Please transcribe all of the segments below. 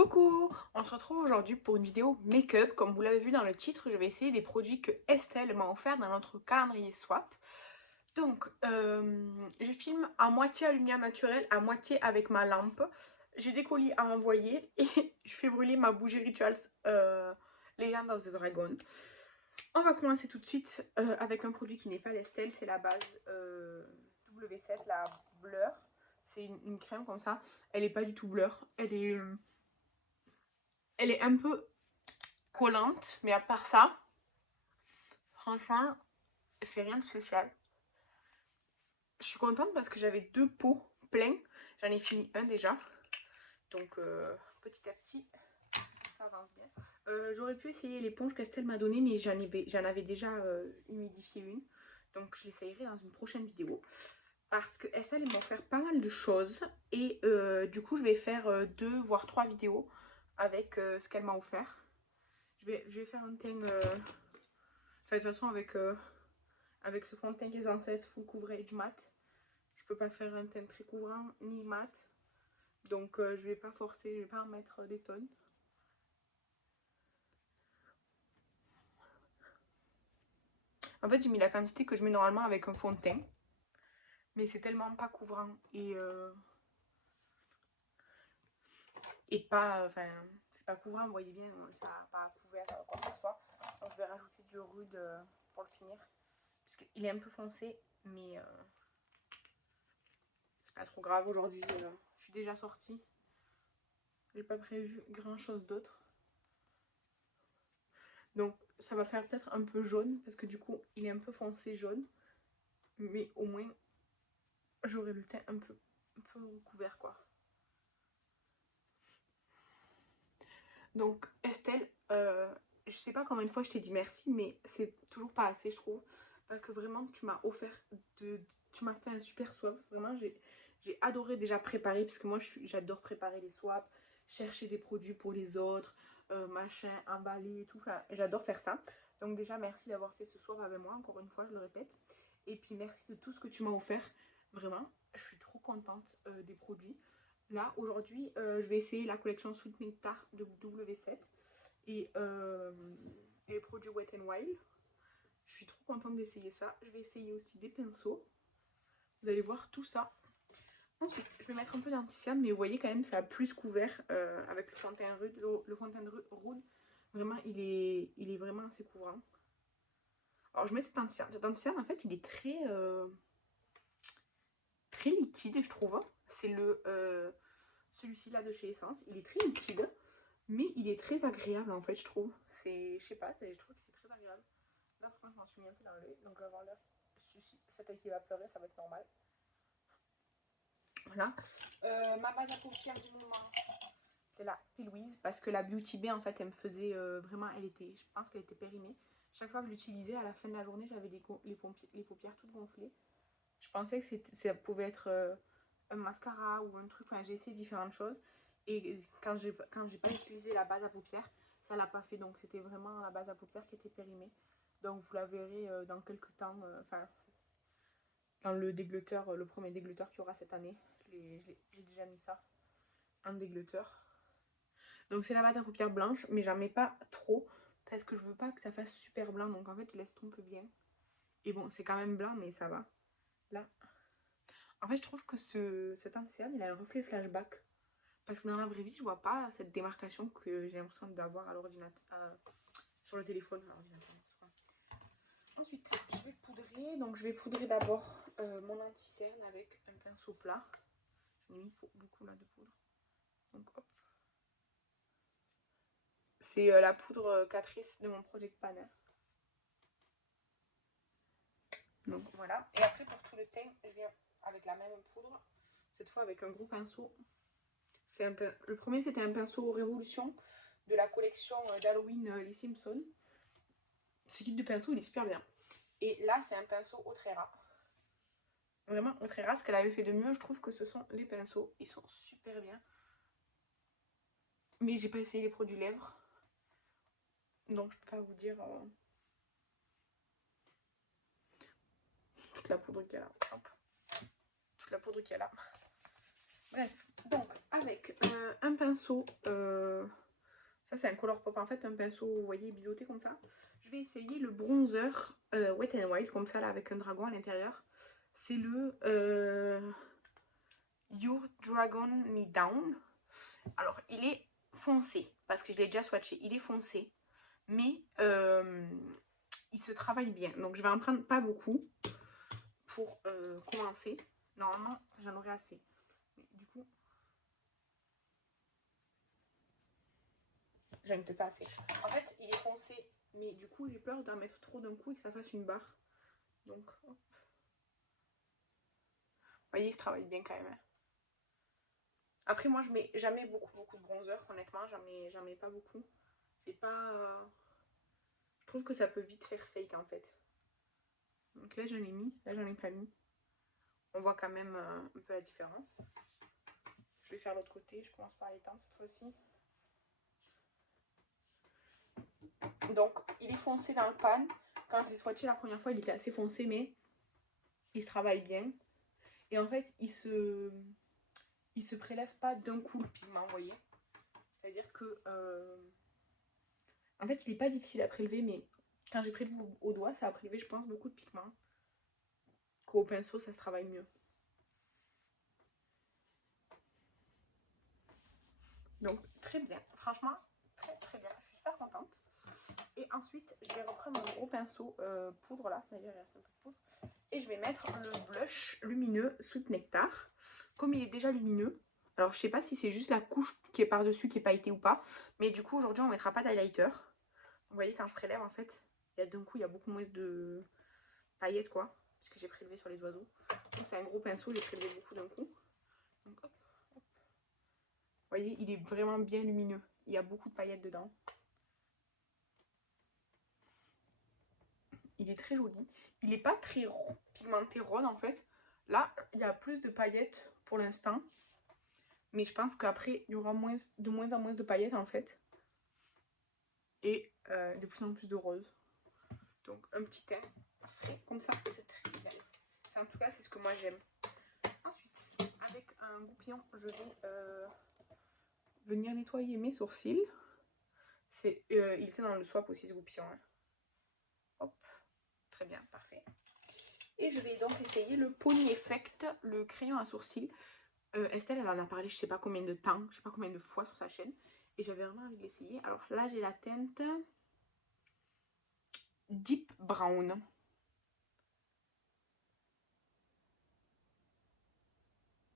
Coucou! On se retrouve aujourd'hui pour une vidéo make-up. Comme vous l'avez vu dans le titre, je vais essayer des produits que Estelle m'a offert dans notre calendrier swap. Donc, je filme à moitié à lumière naturelle, à moitié avec ma lampe. J'ai des colis à envoyer et je fais brûler ma bougie Rituals Legend of the Dragon. On va commencer tout de suite avec un produit qui n'est pas d'Estelle, c'est la base W7, la Blur. C'est une crème comme ça. Elle n'est pas du tout blur, elle est un peu collante, mais à part ça, franchement, elle fait rien de spécial. Je suis contente parce que j'avais 2 pots pleins. J'en ai fini un déjà. Donc petit à petit, ça avance bien. J'aurais pu essayer l'éponge qu'Estelle m'a donnée, mais j'en avais déjà humidifié une. Donc je l'essayerai dans une prochaine vidéo. Parce que Estelle m'a offert pas mal de choses. Et du coup, je vais faire 2 voire 3 vidéos avec ce qu'elle m'a offert. Je vais faire un teint... Enfin, de toute façon, avec ce fond de teint qui est censé être full coverage mat, je peux pas faire un teint très couvrant ni mat. Donc, je vais pas forcer, je vais pas en mettre des tonnes. En fait, j'ai mis la quantité que je mets normalement avec un fond de teint. Mais c'est tellement pas couvrant et pas. Enfin, c'est pas couvrant, vous voyez bien, ça n'a pas couvert quoi que ce soit. Donc, je vais rajouter du rude pour le finir. Parce qu'il est un peu foncé, mais c'est pas trop grave. Aujourd'hui, je suis déjà sortie. J'ai pas prévu grand chose d'autre. Donc ça va faire peut-être un peu jaune parce que du coup il est un peu foncé jaune. Mais au moins j'aurai le teint un peu recouvert quoi. Donc Estelle, je sais pas combien de fois je t'ai dit merci, mais c'est toujours pas assez je trouve. Parce que vraiment tu m'as offert tu m'as fait un super swap. Vraiment j'ai adoré déjà préparer parce que moi j'adore préparer les swaps, chercher des produits pour les autres, machin, emballer et tout. Enfin, j'adore faire ça. Donc déjà merci d'avoir fait ce swap avec moi, encore une fois je le répète. Et puis merci de tout ce que tu m'as offert. Vraiment, je suis trop contente des produits. Là, aujourd'hui, je vais essayer la collection Sweet Nectar de W7 et les produits Wet n Wild. Je suis trop contente d'essayer ça. Je vais essayer aussi des pinceaux. Vous allez voir tout ça. Ensuite, je vais mettre un peu d'anti-cerne, mais vous voyez quand même, ça a plus couvert avec le fond de teint rude. Le fond de teint rude, vraiment, il est vraiment assez couvrant. Alors, je mets cet anti-cerne. Cet anti-cerne, en fait, il est très liquide, je trouve. C'est celui-ci là de chez Essence. Il est très liquide, mais il est très agréable en fait, je trouve. Je sais pas, je trouve que c'est très agréable. Là, par contre, je m'en suis mis un peu dans l'œil, donc je vais avoir l'air. Cet œil qui va pleurer, ça va être normal. Voilà. Ma base à paupières du moment, c'est la P-Louise, parce que la Beauty Bay, en fait, elle me faisait vraiment, je pense qu'elle était périmée. Chaque fois que je l'utilisais, à la fin de la journée, j'avais les paupières toutes gonflées. Je pensais que ça pouvait être un mascara ou un truc. Enfin, j'ai essayé différentes choses. Et quand j'ai pas utilisé la base à paupières, ça l'a pas fait. Donc, c'était vraiment la base à paupières qui était périmée. Donc, vous la verrez dans quelques temps. Enfin, dans le dégluteur, le premier dégluteur qu'il y aura cette année. J'ai déjà mis ça. Un dégluteur. Donc, c'est la base à paupières blanche. Mais j'en mets pas trop. Parce que je veux pas que ça fasse super blanc. Donc, en fait, il l'estompe bien. Et bon, c'est quand même blanc, mais ça va. Là. En fait, je trouve que cet anti-cerne, il a un reflet flashback. Parce que dans la vraie vie, je vois pas cette démarcation que j'ai l'impression d'avoir à l'ordinateur, sur le téléphone, à l'ordinateur. Ensuite, je vais poudrer. Donc, je vais poudrer d'abord mon anti-cerne avec un pinceau plat. J'en ai mis beaucoup là de poudre. Donc, hop. C'est la poudre Catrice de mon Project Panel. Donc, voilà. Et après, pour tout le teint, je viens avec la même poudre. Cette fois, avec un gros pinceau. Le premier, c'était un pinceau Révolution de la collection d'Halloween Les Simpsons. Ce kit de pinceau, il est super bien. Et là, c'est un pinceau Otrera. Vraiment, Otrera, ce qu'elle avait fait de mieux, je trouve que ce sont les pinceaux. Ils sont super bien. Mais j'ai pas essayé les produits lèvres. Donc, je peux pas vous dire toute la poudre qu'il y a là. Hop. Toute la poudre qu'il y a là. Bref, donc, avec un pinceau Ça, c'est un Colourpop, en fait, un pinceau, vous voyez, biseauté comme ça. Je vais essayer le bronzer Wet n Wild, comme ça, là, avec un dragon à l'intérieur. C'est le Your Dragon Me Down. Alors, il est foncé, parce que je l'ai déjà swatché. Il est foncé, mais il se travaille bien. Donc, je vais en prendre pas beaucoup pour commencer. Normalement, j'en aurai assez. Mais du coup, j'en ai peut-être pas assez. En fait, il est foncé, mais du coup, j'ai peur d'en mettre trop d'un coup et que ça fasse une barre. Donc, hop. Vous voyez, il se travaille bien quand même. Hein. Après, moi, je mets jamais beaucoup de bronzer, honnêtement. J'en mets pas beaucoup. C'est pas... Je trouve que ça peut vite faire fake, en fait. Donc là, j'en ai mis. Là, j'en ai pas mis. On voit quand même un peu la différence. Je vais faire l'autre côté. Je commence par l'éteindre cette fois-ci. Donc, il est foncé dans le pan. Quand je l'ai swatché la première fois, il était assez foncé, mais il se travaille bien. Et en fait, il se prélève pas d'un coup le pigment, vous voyez. C'est-à-dire que... En fait, il est pas difficile à prélever, mais quand j'ai prélevé au doigt, ça a prélevé, je pense, beaucoup de pigments. Qu'au pinceau, ça se travaille mieux. Donc, très bien. Franchement, très bien. Je suis super contente. Et ensuite, je vais reprendre mon gros pinceau poudre là. D'ailleurs, il reste un peu de poudre. Et je vais mettre le blush lumineux Sweet Nectar. Comme il est déjà lumineux, alors je sais pas si c'est juste la couche qui est par-dessus qui est pailletée ou pas. Mais du coup, aujourd'hui, on mettra pas d'highlighter. Vous voyez, quand je prélève, en fait, d'un coup, il y a beaucoup moins de paillettes, quoi. Puisque j'ai prélevé sur les oiseaux. Donc, c'est un gros pinceau, j'ai prélevé beaucoup d'un coup. Donc, hop, hop. Vous voyez, il est vraiment bien lumineux. Il y a beaucoup de paillettes dedans. Il est très joli. Il n'est pas très pigmenté rose en fait. Là, il y a plus de paillettes pour l'instant. Mais je pense qu'après, il y aura de moins en moins de paillettes en fait. Et de plus en plus de rose. Donc un petit teint frais comme ça, c'est très bien. En tout cas, c'est ce que moi j'aime. Ensuite, avec un goupillon, je vais venir nettoyer mes sourcils. Il était dans le swap aussi ce goupillon. Hein. Hop, très bien, parfait. Et je vais donc essayer le Pony Effect, le crayon à sourcils. Estelle, elle en a parlé je sais pas combien de temps, je sais pas combien de fois sur sa chaîne. Et j'avais vraiment envie de l'essayer. Alors là, j'ai la teinte Deep Brown.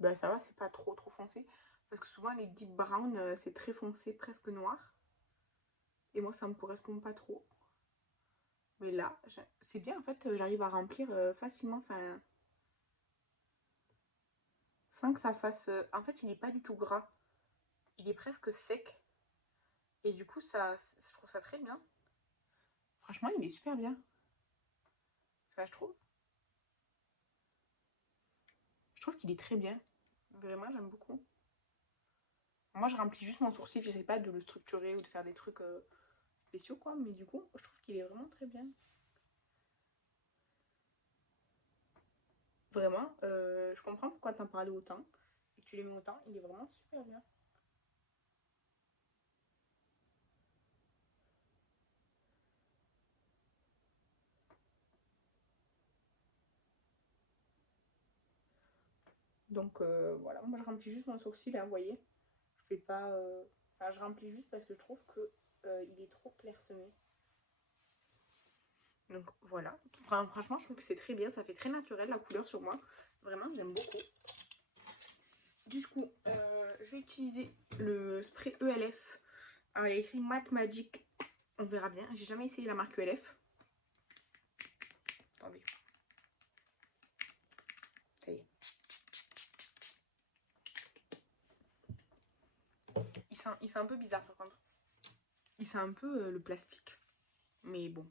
Ben ça va, c'est pas trop foncé. Parce que souvent, les Deep Brown, c'est très foncé, presque noir. Et moi, ça me correspond pas trop. Mais là, c'est bien en fait, j'arrive à remplir facilement. Enfin, sans que ça fasse... En fait, il est pas du tout gras. Il est presque sec. Et du coup, je trouve ça très bien. Franchement, il est super bien. Enfin, je trouve. Je trouve qu'il est très bien. Vraiment, j'aime beaucoup. Moi, je remplis juste mon sourcil. J'essaie pas de le structurer ou de faire des trucs spéciaux, quoi. Mais du coup, je trouve qu'il est vraiment très bien. Vraiment, je comprends pourquoi t'en parlais autant. Et que tu l'aimais autant. Il est vraiment super bien. Donc, voilà. Moi, je remplis juste mon sourcil, là, vous voyez. Je fais pas... Enfin, je remplis juste parce que je trouve que il est trop clairsemé. Donc voilà, enfin, franchement je trouve que c'est très bien, ça fait très naturel la couleur sur moi, vraiment j'aime beaucoup. Du coup, je vais utiliser le spray ELF, alors il y a écrit Matte Magic, on verra bien, j'ai jamais essayé la marque ELF. Attendez. Ça y est. Il sent un peu bizarre par contre. Il sent un peu le plastique, mais bon.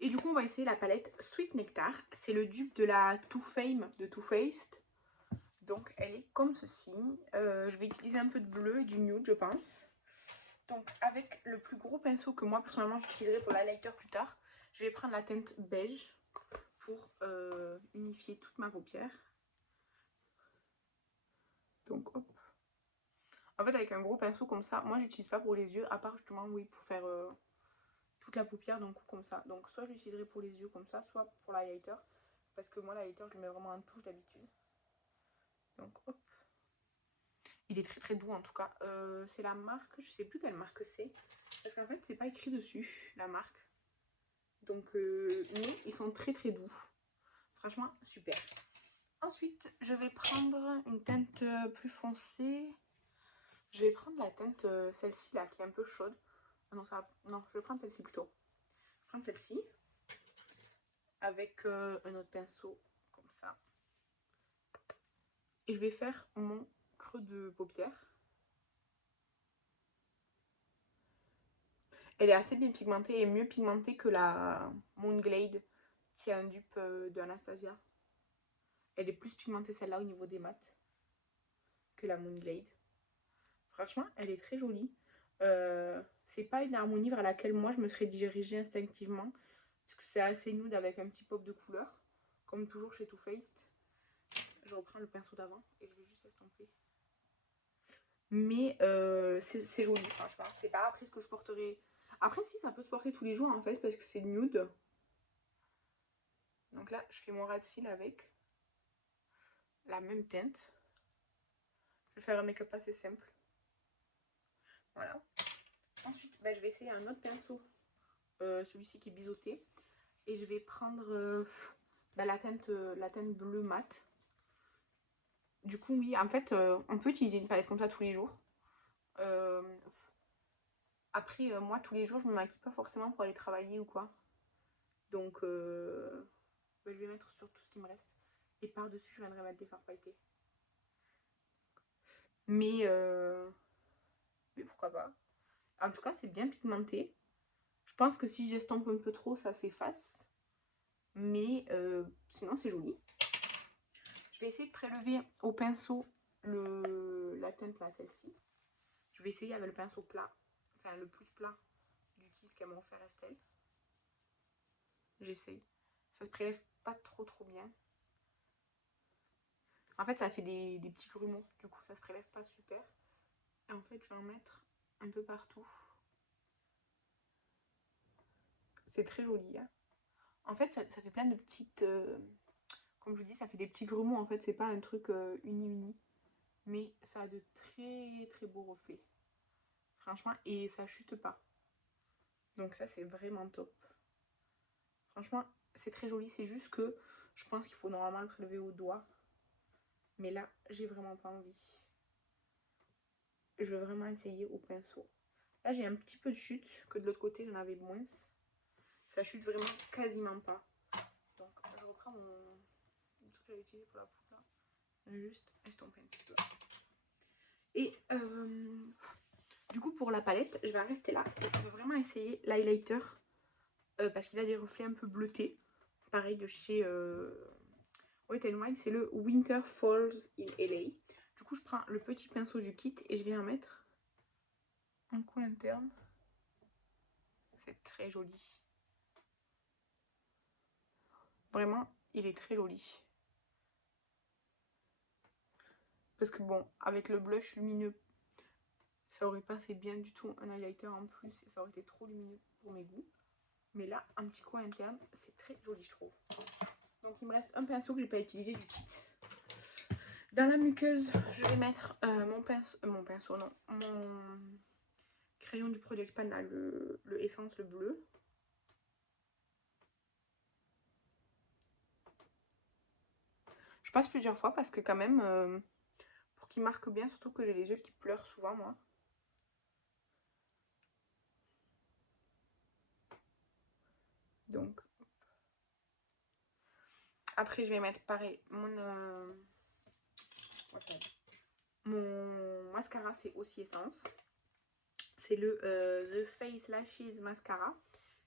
Et du coup on va essayer la palette Sweet Nectar, c'est le dupe de la Too Fame de Too Faced. Donc elle est comme ceci. Je vais utiliser un peu de bleu et du nude je pense. Donc avec le plus gros pinceau que moi personnellement j'utiliserai pour l'highlighter plus tard, je vais prendre la teinte beige pour unifier toute ma paupière. Donc hop. En fait, avec un gros pinceau comme ça, moi j'utilise pas pour les yeux, à part justement, oui, pour faire toute la paupière d'un coup comme ça. Donc soit j'utiliserai pour les yeux comme ça, soit pour l'highlighter. Parce que moi l'highlighter, je le mets vraiment en touche d'habitude. Donc hop. Il est très très doux en tout cas. C'est la marque, je sais plus quelle marque c'est. Parce qu'en fait, c'est pas écrit dessus, la marque. Donc, mais ils sont très très doux. Franchement, super. Ensuite, je vais prendre une teinte plus foncée. Je vais prendre la teinte, celle-ci là, qui est un peu chaude. Ah non, non, je vais prendre celle-ci plutôt. Je vais prendre celle-ci. Avec un autre pinceau, comme ça. Et je vais faire mon creux de paupière. Elle est assez bien pigmentée et mieux pigmentée que la Moonglade, qui est un dupe de Anastasia. Elle est plus pigmentée celle-là au niveau des mats que la Moonglade. Franchement, elle est très jolie. C'est pas une harmonie vers laquelle moi je me serais dirigée instinctivement. Parce que c'est assez nude avec un petit pop de couleur. Comme toujours chez Too Faced. Je reprends le pinceau d'avant et je vais juste estomper. Mais c'est joli, franchement. C'est pas après ce que je porterai. Après, si, ça peut se porter tous les jours en fait, parce que c'est nude. Donc là, je fais mon ras de cils avec la même teinte. Je vais faire un make-up assez simple. Voilà. Ensuite, je vais essayer un autre pinceau. Celui-ci qui est biseauté. Et je vais prendre la teinte bleu mat. Du coup, oui, en fait, on peut utiliser une palette comme ça tous les jours. Après, moi, tous les jours, je me maquille pas forcément pour aller travailler ou quoi. Donc, je vais mettre sur tout ce qui me reste. Et par-dessus, je viendrai mettre des fards pailletés. Mais pourquoi pas. En tout cas, c'est bien pigmenté. Je pense que si j'estompe un peu trop, ça s'efface. Mais sinon, c'est joli. Je vais essayer de prélever au pinceau la teinte là, celle-ci. Je vais essayer avec le pinceau plat. Enfin, le plus plat du kit qu'elle m'a offert Estelle. J'essaye. Ça se prélève pas trop bien. En fait, ça fait des petits grumeaux. Du coup, ça se prélève pas super. Et en fait, je vais en mettre un peu partout. C'est très joli. Hein. En fait, ça fait plein de petites... comme je vous dis, ça fait des petits grumeaux. En fait, c'est pas un truc uni. Mais ça a de très très beaux reflets. Franchement, et ça chute pas. Donc ça, c'est vraiment top. Franchement, c'est très joli. C'est juste que je pense qu'il faut normalement le prélever au doigt. Mais là, j'ai vraiment pas envie. Je vais vraiment essayer au pinceau. Là, j'ai un petit peu de chute, que de l'autre côté, j'en avais moins. Ça chute vraiment quasiment pas. Donc, je reprends mon truc que j'avais utilisé pour la poudre. Je vais juste estomper un petit peu. Et du coup, pour la palette, je vais en rester là. Je vais vraiment essayer l'highlighter parce qu'il a des reflets un peu bleutés. Pareil de chez Wet n Wild, c'est le Winter Falls in LA. Du coup, je prends le petit pinceau du kit et je vais en mettre un coin interne. C'est très joli. Vraiment, il est très joli. Parce que bon, avec le blush lumineux, ça aurait pas fait bien du tout un highlighter en plus et ça aurait été trop lumineux pour mes goûts. Mais là, un petit coin interne, c'est très joli, je trouve. Donc il me reste un pinceau que j'ai pas utilisé du kit. Dans la muqueuse, je vais mettre mon crayon du Project Pan, là, le Essence, le bleu. Je passe plusieurs fois parce que quand même, pour qu'il marque bien, surtout que j'ai les yeux qui pleurent souvent, moi. Donc, après, je vais mettre pareil mon mascara, c'est aussi Essence. C'est le The Face Lashes Mascara.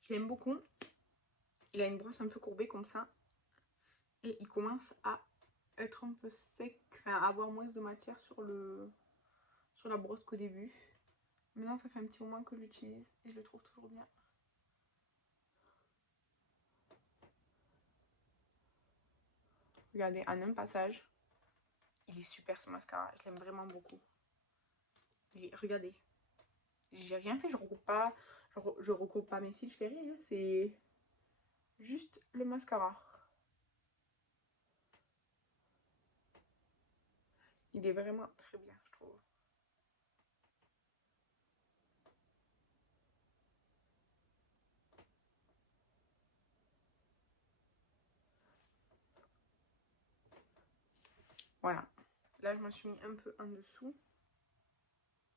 Je l'aime beaucoup. Il a une brosse un peu courbée comme ça. Et il commence à être un peu sec, enfin à avoir moins de matière sur la brosse qu'au début. Maintenant, ça fait un petit moment que je l'utilise et je le trouve toujours bien. Regardez, en un passage, il est super ce mascara. Je l'aime vraiment beaucoup. Regardez. J'ai rien fait, je recoupe pas. Je recoupe pas mes cils, je fais rien. Hein, c'est juste le mascara. Il est vraiment très bien, je trouve. Voilà. Là, je m'en suis mis un peu en dessous.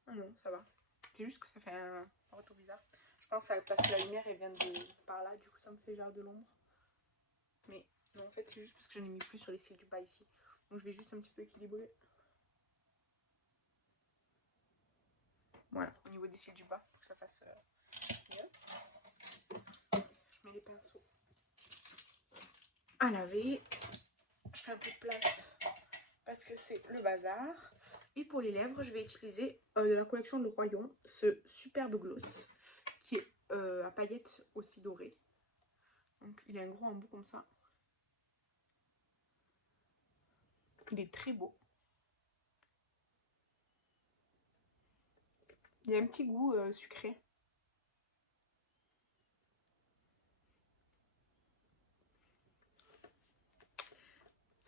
Ah non, ça va. C'est juste que ça fait un retour bizarre. Je pense que c'est parce que la lumière, elle vient de par là. Du coup, ça me fait genre de l'ombre. Mais non, en fait, c'est juste parce que j'en ai mis plus sur les cils du bas ici. Donc, je vais juste un petit peu équilibrer. Voilà, au niveau des cils du bas, pour que ça fasse mieux. Je mets les pinceaux à laver. Je fais un peu de place parce que c'est le bazar. Et pour les lèvres, je vais utiliser de la collection de Royon ce superbe gloss qui est à paillettes aussi dorées. Donc il a un gros embout comme ça. Il est très beau. Il y a un petit goût sucré.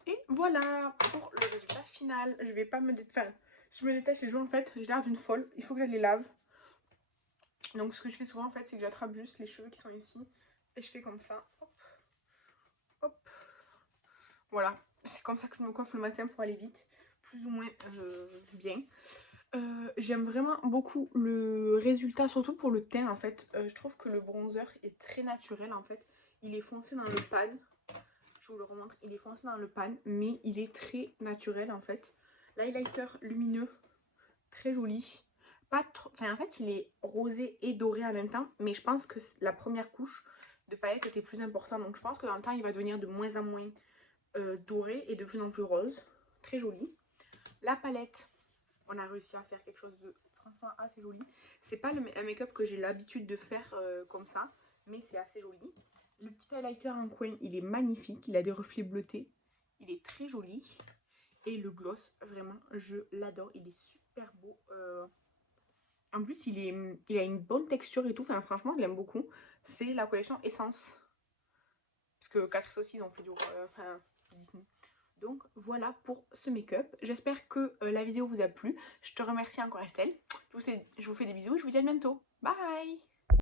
Et voilà pour le résultat final. Je vais pas me détacher. Enfin, je me détache les joues en fait. J'ai l'air d'une folle. Il faut que je les lave. Donc ce que je fais souvent en fait, c'est que j'attrape juste les cheveux qui sont ici. Et je fais comme ça. Hop. Hop. Voilà. C'est comme ça que je me coiffe le matin pour aller vite. Plus ou moins bien. J'aime vraiment beaucoup le résultat, surtout pour le teint en fait. Je trouve que le bronzer est très naturel en fait. Il est foncé dans le pan. Je vous le remontre. Il est foncé dans le pan, mais il est très naturel en fait. L'highlighter lumineux, très joli. Pas trop... Enfin en fait il est rosé et doré en même temps. Mais je pense que la première couche de paillettes était plus importante. Donc je pense que dans le temps il va devenir de moins en moins doré et de plus en plus rose. Très joli. La palette, on a réussi à faire quelque chose de franchement assez joli. C'est pas un make-up que j'ai l'habitude de faire comme ça, mais c'est assez joli. Le petit highlighter en coin, il est magnifique. Il a des reflets bleutés. Il est très joli. Et le gloss, vraiment, je l'adore. Il est super beau. En plus, il a une bonne texture et tout. Enfin, franchement, je l'aime beaucoup. C'est la collection Essence. Parce que Catrice aussi, ils ont fait du Disney. Donc voilà pour ce make-up. J'espère que la vidéo vous a plu. Je te remercie encore Estelle. Je vous fais des bisous et je vous dis à bientôt. Bye!